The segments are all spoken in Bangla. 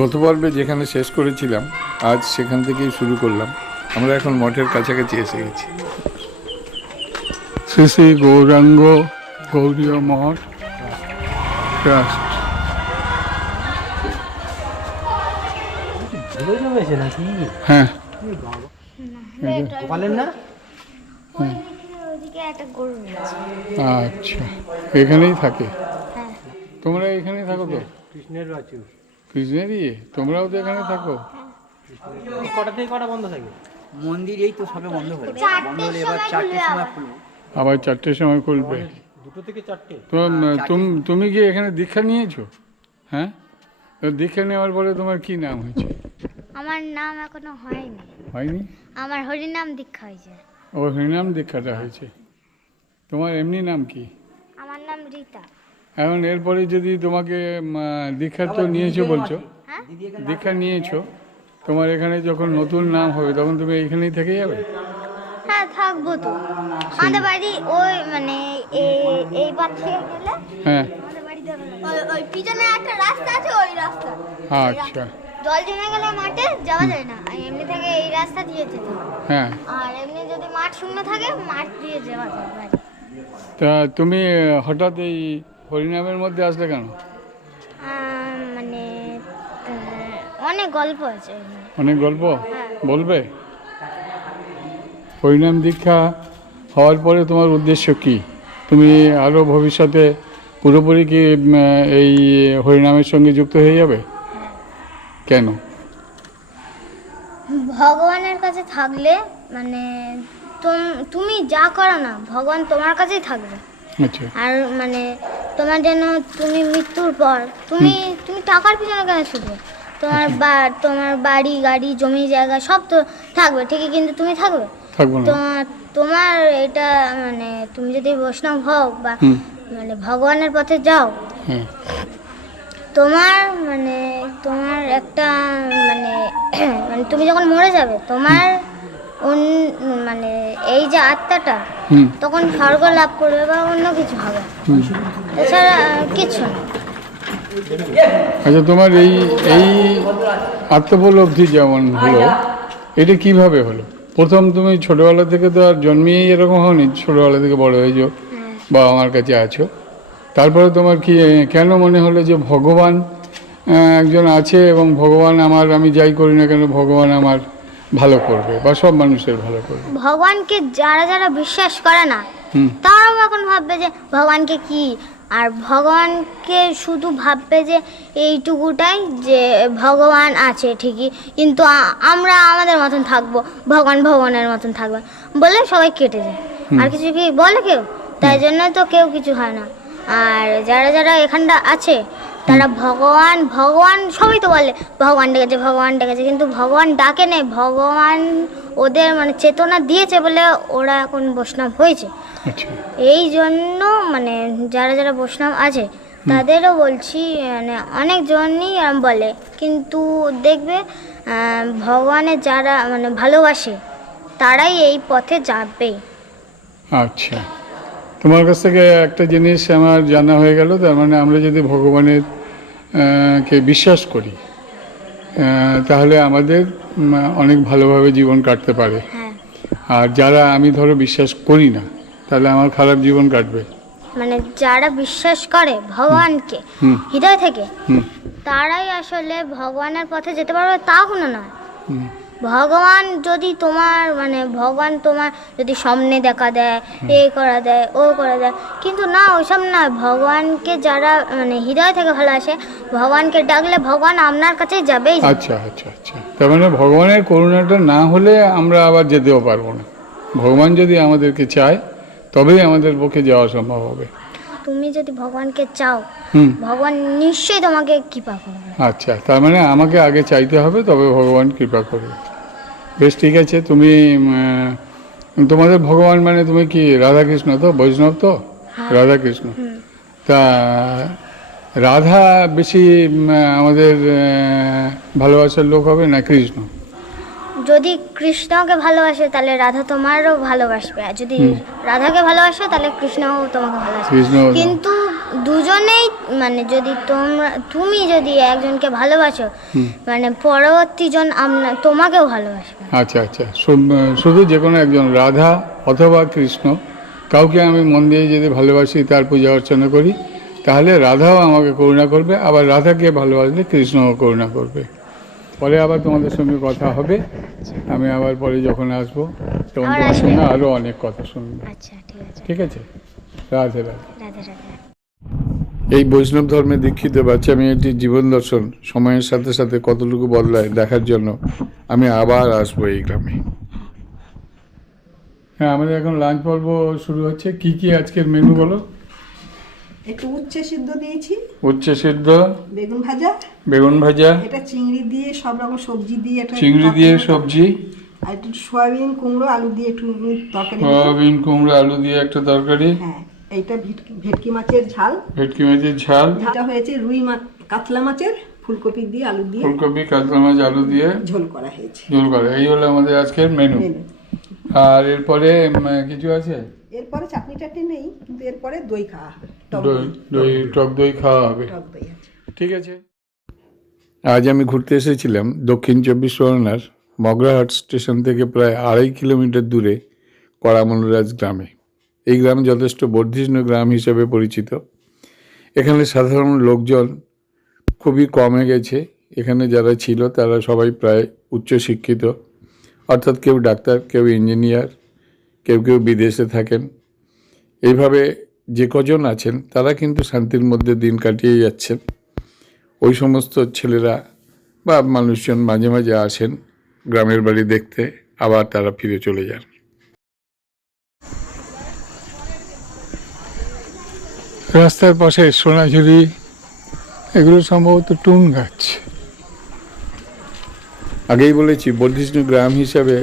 গত পর্বে যেখানে শেষ করেছিলাম আজ সেখান থেকেই শুরু করলাম। আমরা এখন মঠের কাছাকাছি এসে গেছি। শ্রী শ্রী গৌরাঙ্গ গৌরীয় মঠ ট্রাস্ট। হ্যাঁ, আচ্ছা, এখানেই থাকে। তোমরা এখানেই থাকো তো? কৃষ্ণেরই? তোমরাও তো এখানে থাকো? কটা থেকে কটা বন্ধ থাকে মন্দির? এই তো সবে বন্ধ হলো, বন্ধ হলে এবার 4টের সময় খুলবে। আবার 4টের সময় খুলবে? 2টো থেকে 4টে। তো তুমি কি এখানে দীক্ষা নিয়েছো? হ্যাঁ, তো দীক্ষা নেওয়ার পরে তোমার কি নাম হয়েছে? আমার নাম এখনো হয়নি। হয়নি? আমার হরিনাম দীক্ষা হয়েছে। ও, হরিনাম দীক্ষাটা হয়েছে। তোমার এমনি নাম কি? আমার নাম রীতা। এখন এরপরে যদি তোমাকে দীক্ষা তো নিয়েছো বলছো, হ্যাঁ, দীক্ষা নিয়েছো, তোমার এখানে যখন নতুন নাম হবে তখন তুমি এইখানেই থেকে যাবে? হ্যাঁ থাকবো তো। আমাদের বাড়ি ওই মানে এই বাদ থেকে গেলে হ্যাঁ, আমাদের বাড়ি ওই পিছনে একটা রাস্তা আছে, ওই রাস্তা। আচ্ছা, জল জমে গেলে মাঠে যাওয়া যায় না, আর এমনি থেকে এই রাস্তা দিয়ে যেতে হয়। হ্যাঁ। আর এমনি যদি মাঠ শূন্য থাকে মাঠ দিয়ে যাওয়া যায় বাড়ি। তা তুমি হঠাৎ এই হরিনামের মধ্যে আসলে কেন? মানে অনেক গল্প আছে এখানে। অনেক গল্প হ্যাঁ। বলবে? হরিনাম দীক্ষা হওয়ার পরে তোমার উদ্দেশ্য কি? তুমি আরও ভবিষ্যতে পুরোপুরি কি এই হরিনামের সঙ্গে যুক্ত হয়ে যাবে? কেন? ভগবানের কাছে থাকলে মানে তুমি যা করো না ভগবান তোমার কাছেই থাকবে। আচ্ছা। আর মানে তোমার যেন তুমি মৃত্যুর পর তুমি টাকার পিছনে কেন ছুটবে? তোমার বাড়ি গাড়ি জমি জায়গা সব তো থাকবে ঠিকই, কিন্তু তুমি থাকবে? থাকবো না। তোমার এটা মানে তুমি যদি বৈষ্ণব হও বা মানে ভগবানের পথে যাও, হ্যাঁ, তোমার একটা মানে মানে তুমি যখন মরে যাবে তোমার মানে এই যে আত্মাটা তখন স্বর্গ লাভ করবে বা অন্য কিছু হবে, এছাড়া কিছু না। আচ্ছা, তোমার এই এই আত্মোপলব্ধি যেমন হলো, এটা কিভাবে হলো? প্রথম তুমি ছোটবেলা থেকে তো আর জন্মেই এরকম হওনি, ছোটবেলা থেকে বড় হয়েছো, বাবা মার কাছে আছো, তারপরে তোমার কি কেন মনে হলো যে ভগবান একজন আছে এবং ভগবান আমি যাই করি না কেন ভগবান আমার ভালো করবে বা সব মানুষের ভালো করবে? ভগবানকে যারা বিশ্বাস করে না তারাও এখন ভাববে যে ভগবানকে কি, আর ভগবানকে শুধু ভাববে যে এইটুকুটাই যে ভগবান আছে ঠিকই, কিন্তু আমরা আমাদের মতন থাকবো, ভগবান ভগবানের মতন থাকবে বলে সবাই কেটে যায়। আর কিছু কি বলে কেউ? তাই জন্য তো কেউ কিছু হয় না। আর যারা এখানটা আছে তারা ভগবান ভগবান সবই তো বলে ভগবান ডেকেছে, কিন্তু ভগবান ডাকে নেই, ভগবান ওদের মানে চেতনা দিয়েছে বলে ওরা এখন বৈষ্ণব হয়েছে। এই জন্য মানে যারা বৈষ্ণব আছে তাদেরও বলছি মানে অনেকজনই বলে, কিন্তু দেখবে ভগবানের যারা মানে ভালোবাসে তারাই এই পথে যাবে। আচ্ছা, তোমার কাছ থেকে একটা জিনিস আমার জানা হয়ে গেল, তার মানে আমরা যদি ভগবানের কে বিশ্বাস করি তাহলে আমাদের অনেক ভালোভাবে জীবন কাটতে পারে। আর যারা আমি ধরো বিশ্বাস করি না তাহলে আমার খারাপ জীবন কাটবে। মানে যারা বিশ্বাস করে ভগবানকে হৃদয় থেকে তারাই আসলে ভগবানের পথে যেতে পারবে, তা কোনো না। ভগবান যদি ভগবান তোমার যদি সামনে দেখা দেয়, এ করা দেয় ও করা দেয়, কিন্তু না ওইসব না। ভগবানকে যারা মানে হৃদয় থেকে ভালোবাসে ভগবানকে ডাকলে ভগবান আপনার কাছে যাবেই। আচ্ছা আচ্ছা আচ্ছা, তার মানে ভগবানের করুণাটা না হলে আমরা আবার যেতেও পারবো না। ভগবান যদি আমাদেরকে চায় তবেই আমাদের পক্ষে যাওয়া সম্ভব হবে। তুমি যদি ভগবানকে চাও ভগবান নিশ্চয়ই তোমাকে কৃপা করবে। আচ্ছা, তার মানে আমাকে আগে চাইতে হবে তবে ভগবান কৃপা করবে। বেশ, ঠিক আছে। তুমি তোমাদের ভগবান মানে তুমি কি রাধাকৃষ্ণ তো? বৈষ্ণব তো? রাধাকৃষ্ণ। তা রাধা বেশি আমাদের ভালোবাসার লোক হবে না কৃষ্ণ? যদি কৃষ্ণকে ভালোবাসে তাহলে রাধা তোমারও ভালোবাসবে, আর যদি রাধাকে ভালোবাসো তাহলে কৃষ্ণও তোমাকে ভালোবাসবে। কৃষ্ণ কিন্তু দুজনেই মানে যদি তুমি যদি একজনকে ভালোবাসো মানে পরবর্তী জন তোমাকেও ভালোবাসবে। আচ্ছা আচ্ছা, শুধু যে কোনো একজন, রাধা অথবা কৃষ্ণ, কাউকে আমি মন দিয়ে যদি ভালোবাসি, তার পূজা অর্চনা করি, তাহলে রাধাও আমাকে করুণা করবে, আবার রাধাকে ভালোবাসলে কৃষ্ণও করুণা করবে। পরে আবার তোমাদের সঙ্গে কথা হবে, আমি আবার পরে যখন আসবো তখন তোমার সঙ্গে আরও অনেক কথা শুনবো। আচ্ছা ঠিক আছে, ঠিক আছে, রাধে রাধে। রাধে রাধে। এই বৈষ্ণব ধর্মে দীক্ষিত বাচ্চা মেয়েটির জীবন দর্শন সময়ের সাথে সাথে কতটুকু বদলায় দেখার জন্য আমি আবার আসবো এই গ্রামে। হ্যাঁ, আমাদের এখন লাঞ্চ পর্ব শুরু হচ্ছে। কি কি আজকের মেনু বলো? একটু উচ্ছে সিদ্ধ দিয়েছি, উচ্ছে সিদ্ধ, বেগুন ভাজা, বেগুন ভাজা, এটা চিংড়ি দিয়ে সব রকম সবজি দিয়ে একটা চিংড়ি দিয়ে সবজি, আর একটু সয়াবিন কুমড়ো আলু দিয়ে একটু তরকারি। সয়াবিন কুমড়ো আলু দিয়ে একটা তরকারি। হ্যাঁ, এইটা ভেটকি মাছের ঝাল। ভেটকি মাছের ঝাল। এটা হয়েছে রুই মাছ, কাতলা মাছের ফুলকপি দিয়ে আলু দিয়ে ফুলকপি কাতলা মাছ আলু দিয়ে ঝোল করা হয়েছে। ঝোল করা। এই হলো আমাদের আজকের মেনু। আর এরপরে কিছু আছে? এরপরে চাটনি টাটনি নেই, কিন্তু এরপরে দই খাওয়া হবে, টক টক দই খাওয়া হবে। টক দই আছে। ঠিক আছে। আজ আমি ঘুরতে এসেছিলাম দক্ষিণ 24 পরগনার মগরাহাট স্টেশন থেকে প্রায় 2.5 কিলোমিটার দূরে কড়ামলরাজ গ্রামে। এই গ্রাম যথেষ্ট বর্ধিষ্ণু গ্রাম হিসেবে পরিচিত। এখানে সাধারণ লোকজন খুবই কমে গেছে। এখানে যারা ছিল তারা সবাই প্রায় উচ্চশিক্ষিত, অর্থাৎ কেউ ডাক্তার, কেউ ইঞ্জিনিয়ার, কেউ কেউ বিদেশে থাকেন। এইভাবে যে কজন আছেন তারা কিন্তু শান্তির মধ্যে দিন কাটিয়ে যাচ্ছেন। ওই সমস্ত ছেলেরা বা মানুষজন মাঝে মাঝে আসেন গ্রামের বাড়ি দেখতে, আবার তারা ফিরে চলে যান। রাস্তার পাশে সোনাঝুরি, এগুলো সম্ভবত টুন গাছ। আগেই বলেছি বর্ধিষ্ণু গ্রাম হিসাবে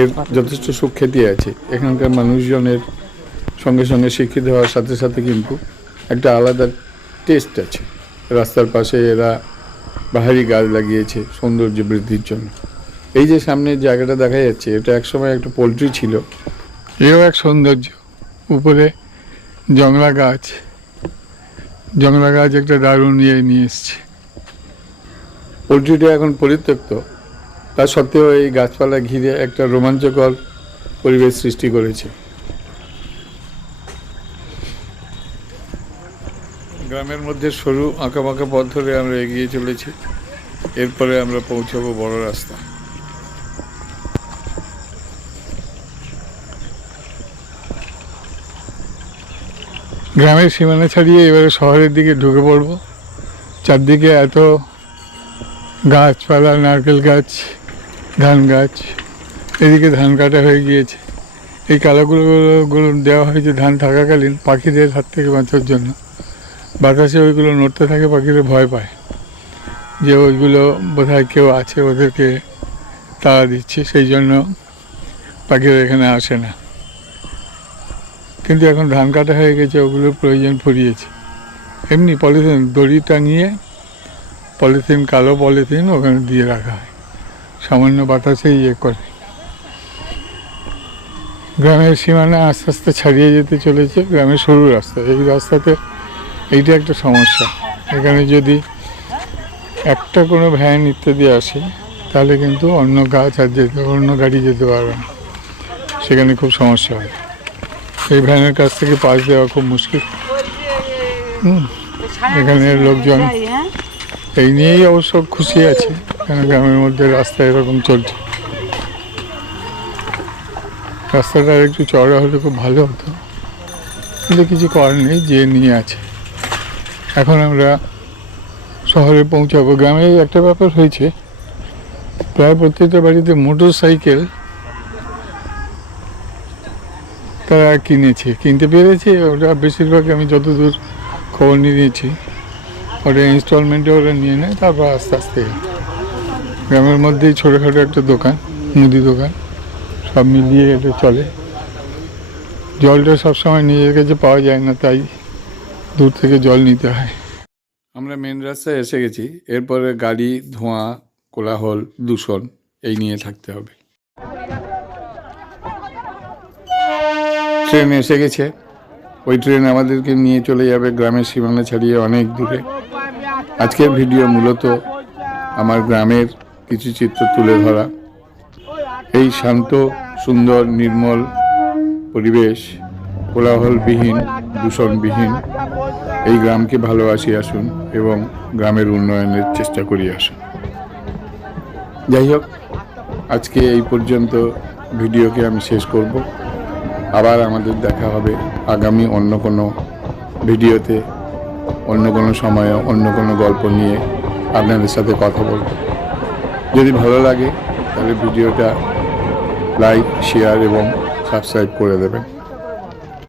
এর যথেষ্ট সুখ্যাতি আছে। এখানকার মানুষজনের সঙ্গে সঙ্গে শিক্ষিত হওয়ার সাথে সাথে কিন্তু একটা আলাদা টেস্ট আছে। রাস্তার পাশে এরা বাহারি গাছ লাগিয়েছে সৌন্দর্য বৃদ্ধির জন্য। এই যে সামনের জায়গাটা দেখা যাচ্ছে, এটা একসময় একটা পোলট্রি ছিল, এও এক সৌন্দর্য। উপরে জংলা গাছ, জংলা গাছ একটা দারুণ নিয়ে এসছে। পোলট্রিটা এখন পরিত্যক্ত, তা সত্ত্বেও এই গাছপালা ঘিরে একটা রোমাঞ্চকর পরিবেশ সৃষ্টি করেছে। গ্রামের মধ্যে সরু আঁকাবাঁকা পথ ধরে আমরা এগিয়ে চলেছি। এরপরে আমরা পৌঁছাবো বড় রাস্তা। গ্রামের সীমানা ছাড়িয়ে এবারে শহরের দিকে ঢুকে পড়ব। চারদিকে এত গাছপালা, নারকেল গাছ, ধান গাছ। এদিকে ধান কাটা হয়ে গিয়েছে। এই কালাগুলো দেওয়া হয়েছে ধান থাকাকালীন পাখিদের হাত থেকে বাঁচার জন্য। বাতাসে ওইগুলো নড়তে থাকে, পাখিরা ভয় পায় যে ওইগুলো বোধহয় কেউ আছে ওদেরকে তাড়া দিচ্ছে, সেই জন্য পাখিরা এখানে আসে না। কিন্তু এখন ধান কাটা হয়ে গেছে, ওগুলোর প্রয়োজন ফুরিয়েছে। এমনি পলিথিন দড়ি টাঙিয়ে পলিথিন, কালো পলিথিন ওখানে দিয়ে রাখা হয়, সামান্য বাতাসে ইয়ে করে। গ্রামের সীমানা আস্তে আস্তে ছাড়িয়ে যেতে চলেছে। গ্রামের সরু রাস্তা, এই রাস্তাতে এইটা একটা সমস্যা। এখানে যদি একটা কোনো ভ্যান ইত্যাদি আসে তাহলে কিন্তু অন্য গাড়ি যেতে পারবে না, সেখানে খুব সমস্যা হয়। এই ভ্যানের কাছ থেকে পাস দেওয়া খুব মুশকিল। এখানের লোকজন এই নিয়েই অবশ্য খুশি আছে, কারণ গ্রামের মধ্যে রাস্তা এরকম চলছে। রাস্তাটা একটু চওড়া হলে খুব ভালো হতো, কিন্তু কিছু করার নেই, যে নিয়ে আছে। এখন আমরা শহরে পৌঁছাবো। গ্রামে একটা ব্যাপার হয়েছে, প্রায় প্রত্যেকটা বাড়িতে মোটর সাইকেল তারা কিনতে পেরেছে। ওটা বেশিরভাগ আমি যতদূর খবর নিয়েছি, ওটা ইনস্টলমেন্টে ওরা নিয়ে নেয়, তারপর আস্তে আস্তে গ্রামের মধ্যেই ছোটোখাটো একটা দোকান, মুদি দোকান, সব মিলিয়ে এটা চলে। জলটা সবসময় নিজের কাছে পাওয়া যায় না, তাই দূর থেকে জল নিতে হয়। আমরা মেন রাস্তায় এসে গেছি। এরপরে গাড়ি, ধোঁয়া, কোলাহল, দূষণ এই নিয়ে থাকতে হবে। ট্রেন এসে গেছে, ওই ট্রেন আমাদেরকে নিয়ে চলে যাবে গ্রামের সীমানা ছাড়িয়ে অনেক দূরে। আজকের ভিডিও মূলত আমার গ্রামের কিছু চিত্র তুলে ধরা। এই শান্ত সুন্দর নির্মল পরিবেশ, কোলাহলবিহীন দূষণবিহীন এই গ্রামকে ভালোবাসি আসুন এবং গ্রামের উন্নয়নের চেষ্টা করি আসুন। যাই হোক, আজকে এই পর্যন্ত ভিডিওকে আমি শেষ করব। আবার আমাদের দেখা হবে আগামী অন্য কোনো ভিডিওতে, অন্য কোনো সময়ে, অন্য কোনো গল্প নিয়ে আপনাদের সাথে কথা বলব। যদি ভালো লাগে তাহলে ভিডিওটা লাইক, শেয়ার এবং সাবস্ক্রাইব করে দেবেন।